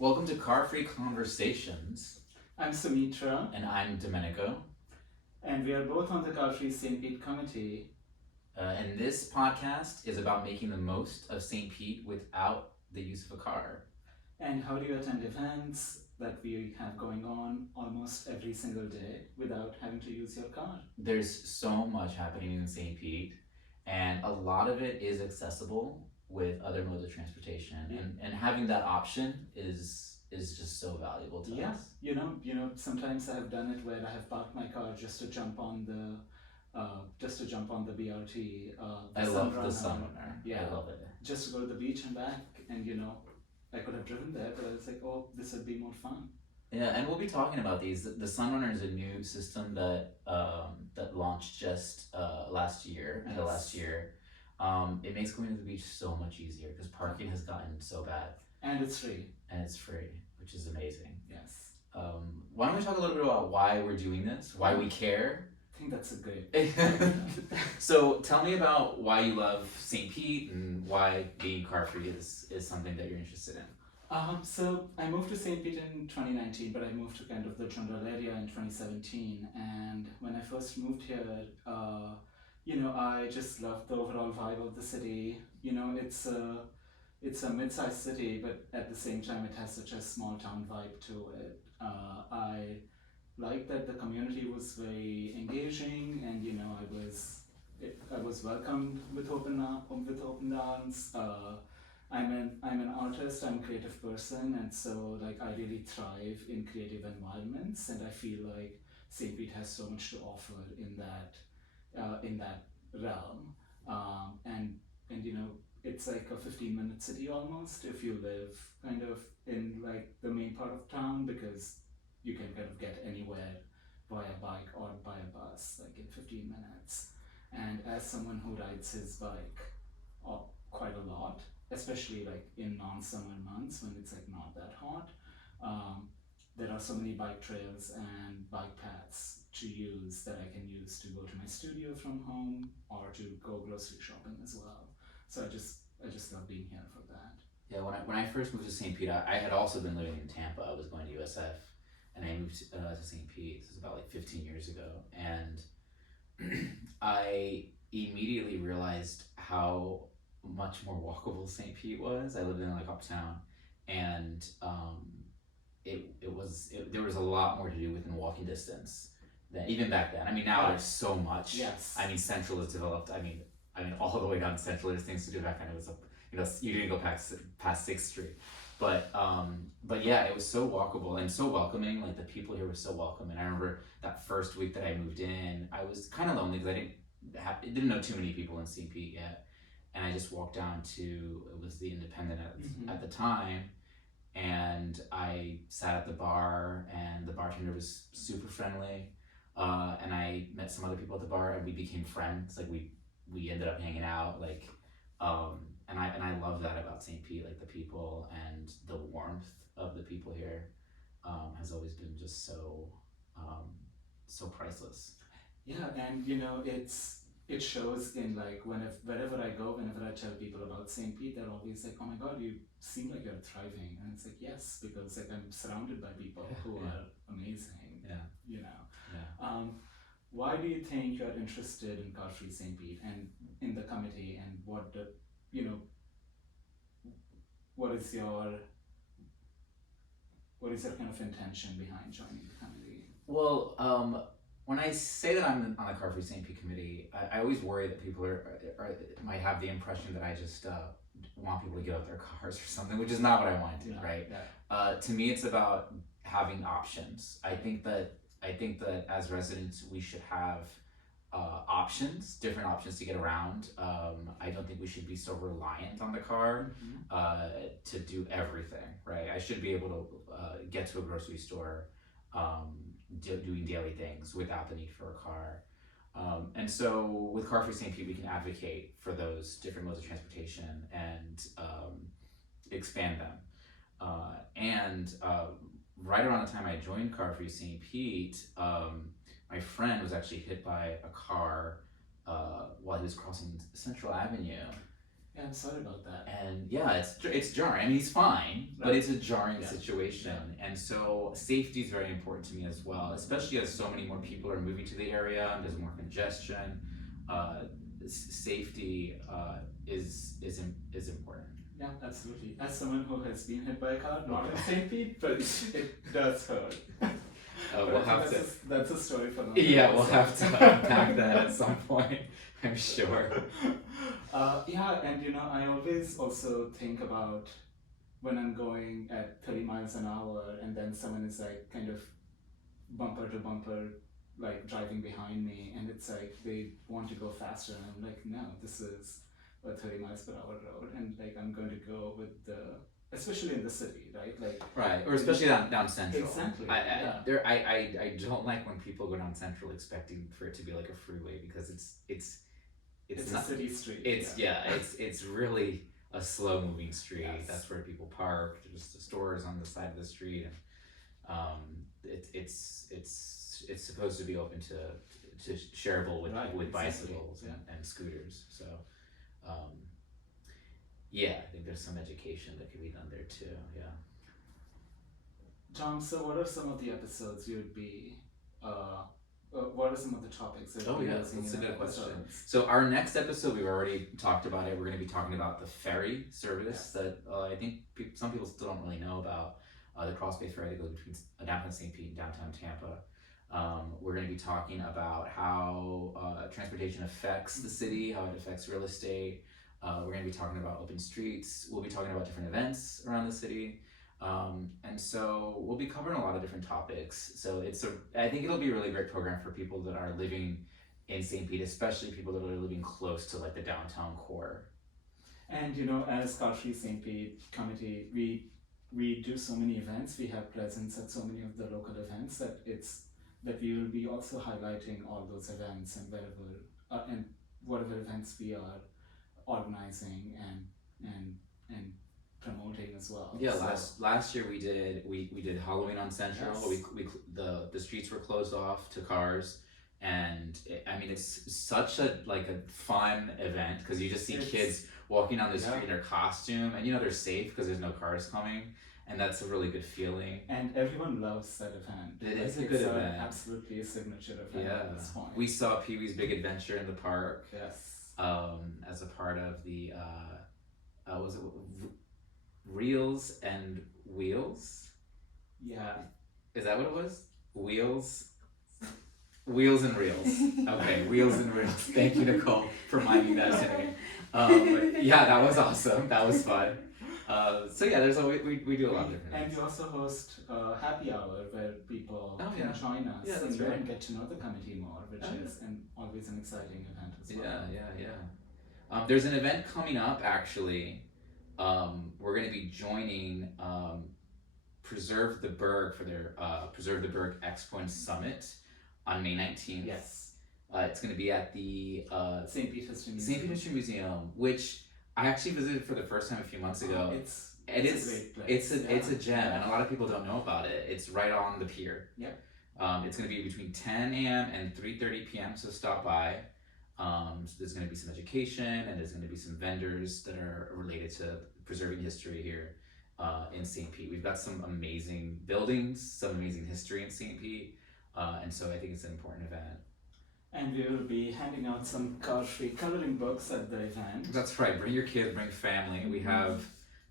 Welcome to Car Free Conversations, I'm Saumitra, and I'm Domenico. and we are both on the Calfree St. Pete Committee. And this podcast is about making the most of St. Pete without the use of a car. And how do you attend events that we have going on almost every single day without having to use your car? There's so much happening in St. Pete, and a lot of it is accessible with other modes of transportation, and having that option is just so valuable to us. Sometimes I have done it where I have parked my car just to jump on the BRT. I love the sun runner. Yeah, I love it. just to go to the beach and back, and I could have driven there, but I was like, oh, this would be more fun. Yeah, and we'll be talking about these. The Sunrunner is a new system that launched just last year, end of last year. It makes going to the beach so much easier because parking has gotten so bad. And it's free. And it's free, which is amazing. Yes. Why don't we talk a little bit about why we're doing this, why we care? I think that's a great. So tell me about why you love St. Pete and why being car free is something that you're interested in. So I moved to St. Pete in 2019, but I moved to kind of the Chandratreya in 2017. And when I first moved here, I just loved the overall vibe of the city. It's a mid-sized city, but at the same time, it has such a small town vibe to it. I like that the community was very engaging, and I was welcomed with open arms. I'm an artist. I'm a creative person, and so like I really thrive in creative environments, and I feel like St. Pete has so much to offer in that realm. And it's like a 15-minute city almost if you live kind of in like the main part of town, because you can kind of get anywhere via bike or by a bus like in 15 minutes. And as someone who rides his bike quite a lot, especially like in non-summer months when it's like not that hot, there are so many bike trails and bike paths to use that I can use to go to my studio from home or to go grocery shopping as well. So I just love being here for that. Yeah, when I first moved to St. Pete, I had also been living in Tampa. I was going to USF, and I moved to St. Pete. This was about like 15 years ago, and I immediately realized how much more walkable St. Pete was. I lived in like uptown, and there was a lot more to do within walking distance than even back then. I mean, now there's so much. Yes. I mean, Central has developed. I mean, all the way down to Central, there's things to do. Back then, it was you didn't go past 6th Street, but yeah, it was so walkable and so welcoming. Like the people here were so welcoming. I remember that first week that I moved in, I was kind of lonely because I didn't know too many people in St. Pete yet, and I just walked down to, it was the Independent at the time, and I sat at the bar, and the bartender was super friendly, and I met some other people at the bar, and we became friends. Like we ended up hanging out, like, and I love that about St. Pete. Like the people and the warmth of the people here has always been just so priceless. Yeah, and it shows in like wherever I go, whenever I tell people about St. Pete, they're always like, "Oh my God, you seem like you're thriving," and it's like, yes, because like I'm surrounded by people who are amazing. Yeah. Yeah. Why do you think you're interested in Car Free St. Pete and in the committee, and what is your kind of intention behind joining the committee? Well, when I say that I'm on the Car Free St. Pete committee, I always worry that people might have the impression that I just want people to get out their cars or something, which is not what I want to do, right? Yeah. To me, it's about having options. I think that as residents, we should have different options to get around. I don't think we should be so reliant on the car to do everything, right? I should be able to get to a grocery store, doing daily things without the need for a car. And so with Car Free St. Pete, we can advocate for those different modes of transportation and expand them. And right around the time I joined Car Free St. Pete, my friend was actually hit by a car while he was crossing Central Avenue, Yeah, I'm sorry about that. And yeah, it's jarring. I mean, he's fine, but Right. it's a jarring Yeah. situation, and so safety is very important to me as well, especially as so many more people are moving to the area and there's more congestion. Safety is important. Yeah, absolutely. As someone who has been hit by a car, not in St. Pete, but it does hurt. We'll have to. That's a story for another Yeah, we'll episode. have to unpack that at some point. I'm sure. Yeah, and I always also think about when I'm going at 30 miles an hour and then someone is like kind of bumper to bumper, like driving behind me, and it's like they want to go faster, and I'm like, no, this is a 30 miles per hour road, and like I'm going to go with especially in the city, right? Like, Right, or especially down central. Exactly. I don't like when people go down central expecting for it to be like a freeway, because it's not a city street. it's really a slow moving street. Yes. That's where people park. There's the stores on the side of the street, and it's supposed to be open to shareable with Right, with exactly. bicycles and scooters. So yeah, I think there's some education that could be done there too. Yeah. John, so what are some of the episodes you'd be what are some of the topics that Oh you're yeah, using that's a in good episodes? question. So our next episode, we've already talked about it. We're going to be talking about the ferry service that I think some people still don't really know about. The Cross Bay Ferry that goes between downtown St. Pete and downtown Tampa. We're going to be talking about how transportation affects the city, how it affects real estate. We're going to be talking about open streets. We'll be talking about different events around the city. And so we'll be covering a lot of different topics. So I think it'll be a really great program for people that are living in St. Pete, especially people that are living close to like the downtown core. And as Car-Free St. Pete committee, we do so many events. We have presence at so many of the local events that we will be also highlighting all those events and whatever events we are organizing and promoting as well. Yeah, last year we did Halloween on Central. Yes. The streets were closed off to cars, and it's such a fun event, because you just see kids walking down the street in their costume, and they're safe because there's no cars coming, and that's a really good feeling. And everyone loves that event. It is a good event. Absolutely a signature event at this point. We saw Pee-wee's Big Adventure in the park. Yes. As a part of the was it Reels and Wheels? Yeah. Is that what it was? Wheels and Reels. Okay, Wheels and Reels. Thank you, Nicole, for reminding that to me. Yeah, that was awesome. That was fun. So yeah, we do a lot of different And things. you also host a happy hour where people can join us and get to know the committee more, which is always an exciting event as well. Yeah. There's an event coming up actually. We're going to be joining Preserve the Berg for their Preserve the Berg Expo and Summit on May 19th. Yes. It's going to be at the St. Pete History Museum, which I actually visited for the first time a few months ago. It's a great place. It's a gem, and a lot of people don't know about it. It's right on the pier. Yep. It's going to be between 10 a.m. and 3:30 p.m. So stop by. So there's going to be some education, and there's going to be some vendors that are related to preserving history here in St. Pete. We've got some amazing buildings, some amazing history in St. Pete, and so I think it's an important event. And we will be handing out some car-free coloring books at the event. That's right. Bring your kids, bring family. We have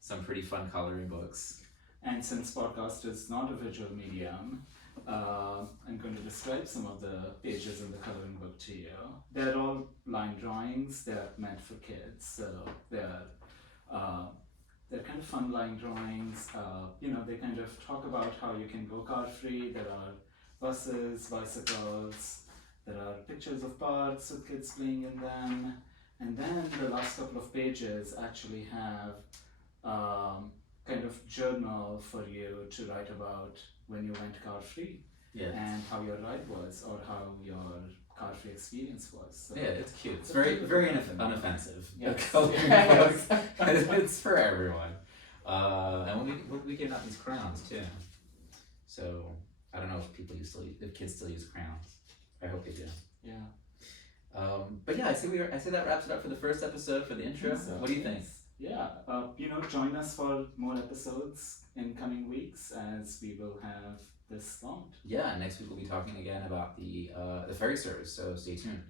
some pretty fun coloring books. And since podcast is not a visual medium, I'm going to describe some of the pages in the coloring book to you. They're all line drawings. They're meant for kids, so they're kind of fun line drawings. They kind of talk about how you can go car-free. There are buses, bicycles. There are pictures of parks with kids playing in them. And then the last couple of pages actually have kind of journal for you to write about when you went car-free. Yeah. And how your ride was, or how your car-free experience was. So yeah, it's cute. It's very unoffensive. Yes. Yes. It's for everyone. And we give out these crowns too. So I don't know if kids still use crowns. I hope they do. Yeah. But yeah, I say that wraps it up for the first episode for the intro. So, What do you think? yes. Yeah, join us for more episodes in coming weeks as we will have this launched. Yeah, next week we'll be talking again about the ferry service. So stay tuned.